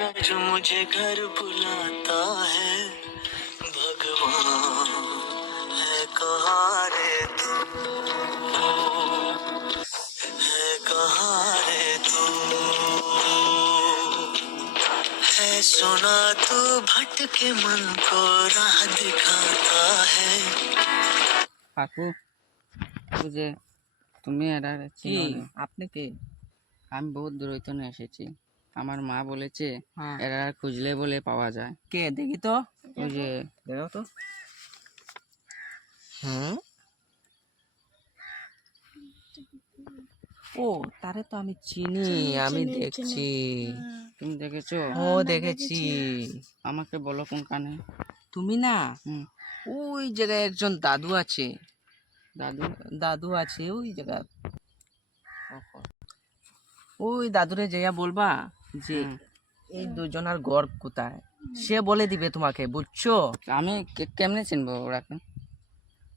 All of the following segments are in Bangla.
जो मुझे घर बुलाता है भगवान है कहाँ रे तू है कहाँ रे तू है सुना तू भटके मन को राह दिखाता है। কাকু যে তুমি এরা কি আপনি কে? আমি বহুত দূরত্বনে এসেছি। আমার মা বলেছে হ্যাঁ এরা খুঁজলে বলে পাওয়া যায়। কে দেখি তো, ওই যে দেখো তো। হুম, ও তারে তো আমি চিনি, আমি দেখছি। তুমি দেখেছো? ও দেখেছি। আমাকে বলো কোনখানে? তুমি না, হুম, ওই জায়গায় একজন দাদু আছে। দাদু? দাদু আছে ওই জায়গায়। ওই দাদুরে যাইয়া বলবা যে হুম। এই দুজনের ঘর কোথায়, সে বলে দিবে তোমাকে, বুঝছো? আমি কেমনে চিনবো ওরাকে?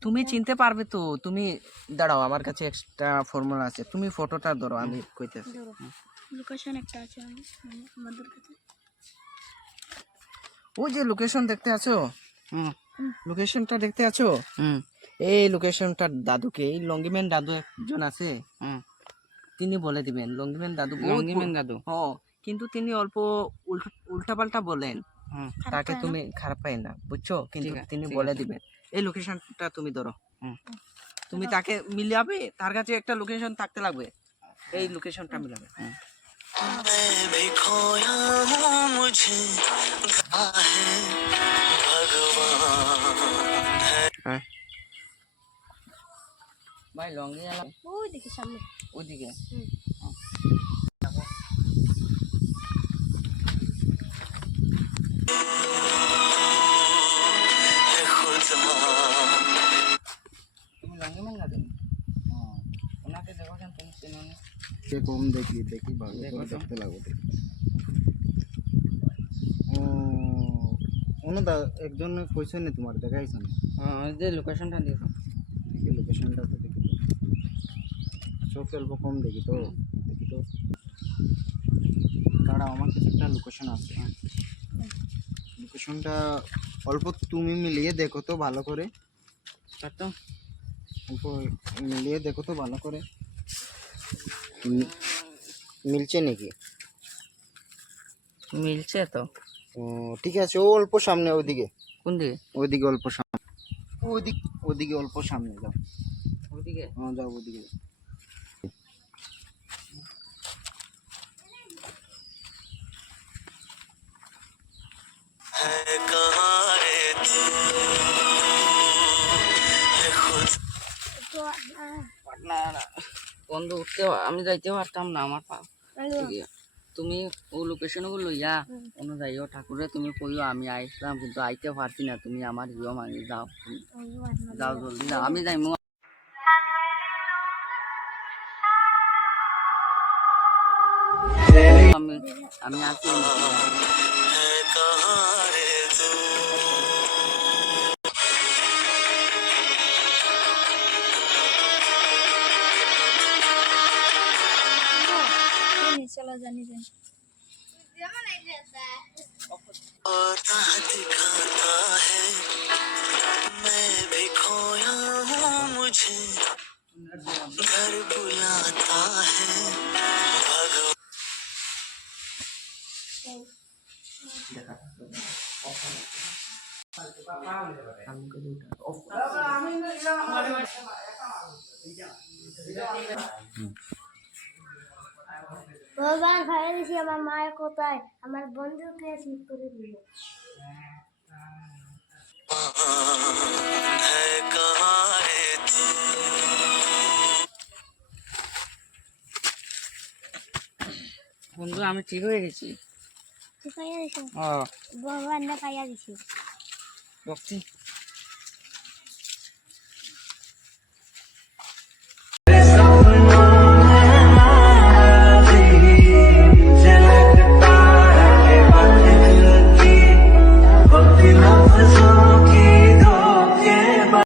তুমি চিনতে পারবে তো। তুমি দাঁড়াও, আমার কাছে এক্সট্রা ফর্মুলা আছে, তুমি ফটোটা ধরো, আমি কইতেছি। লোকেশন একটা আছে আমাদের কাছে। ওই যে লোকেশন দেখতে আছো, হুম লোকেশনটা দেখতে আছো, হুম এই লোকেশনটার দাদুকে, এই লঙ্গিম্যান দাদু একজন আছে, হুম। তিনি বলে দিবেন। লঙ্গিম্যান দাদু লঙ্গিম্যান দাদু? কিন্তু তিনি অল্প উল্টা পাল্টা বলেন, হুম, তাকে তুমি খারাপ পাই না, বুঝছো? কিন্তু ঠিক আছে, তিনি ঠিক বলে আছে। দিবেন। এই লোকেশনটা তুমি ধরো, হুম। তুমি তাকে মিলাবে, তার কাছে একটা লোকেশন থাকতে লাগবে, এই লোকেশনটা মিলাবে। मैं भी खोया हूँ मुझे है भगवान है। ভাই লঙ্গি এলাম ওই দেখি সামনে। ওইদিকে। है खुदा তুমি লঙ্গিম্যান দাদু? ওনাকে দেখেছেন? তুমি চিনো না? সে কম দেখি ভালো দেখো করে তো। দেখতে লাগবে দেখি। ও অনুদা একজন কইছে না তোমার দেখাইছ না? ওই যে লোকেশনটা দিয়েছো। দেখি লোকেশনটা তো দেখি, চোখ অল্প কম দেখি তো, দেখি তো। দাঁড়াও, আমার কাছে একটা লোকেশন আছে। লোকেশনটা অল্প তুমি মিলিয়ে দেখো তো ভালো করে, তো অল্প মিলিয়ে দেখো তো ভালো করে, মিলছে নাকি? মিলছে তো। ও ঠিক আছে, ও অল্প সামনে, ওইদিকে কোন দিকে? ওইদিকে অল্প সামনে, ওইদিকে অল্প সামনে যাও। ওইদিকে? হ্যাঁ যাও ওইদিকে যাও। है कहाँ रे तू है खुदा তো না না, বন্ধ উঠতে আমি যাইতে পারতাম না, আমার পা ইয়া। তুমি ও লোকেশনগুলো লইয়া কোনো যাইও ঠাকুরে, তুমি কইও আমি আইসলাম কিন্তু আইতে পারছি না, তুমি আমার হিও মানি যাও, তুমি যাও জলদি যাও, আমি যাইমু। আমি আমি আসি। है कहाँ रे तू চলো জানি যাই। और राह दिखाता है। मैं भी खोया हूँ मुझे घर बुलाता है भगवान। ভগবান ভাই দিছি, আমার মায়ের কোথায়, আমার বন্ধুকে ঠিক করে দিল। है कहाँ रे तू বন্ধু আমি ঠিক হয়ে গেছি। ঠিক পাইয়া দিছি, ও ভগবান না পাইয়া দিছি। বকছি।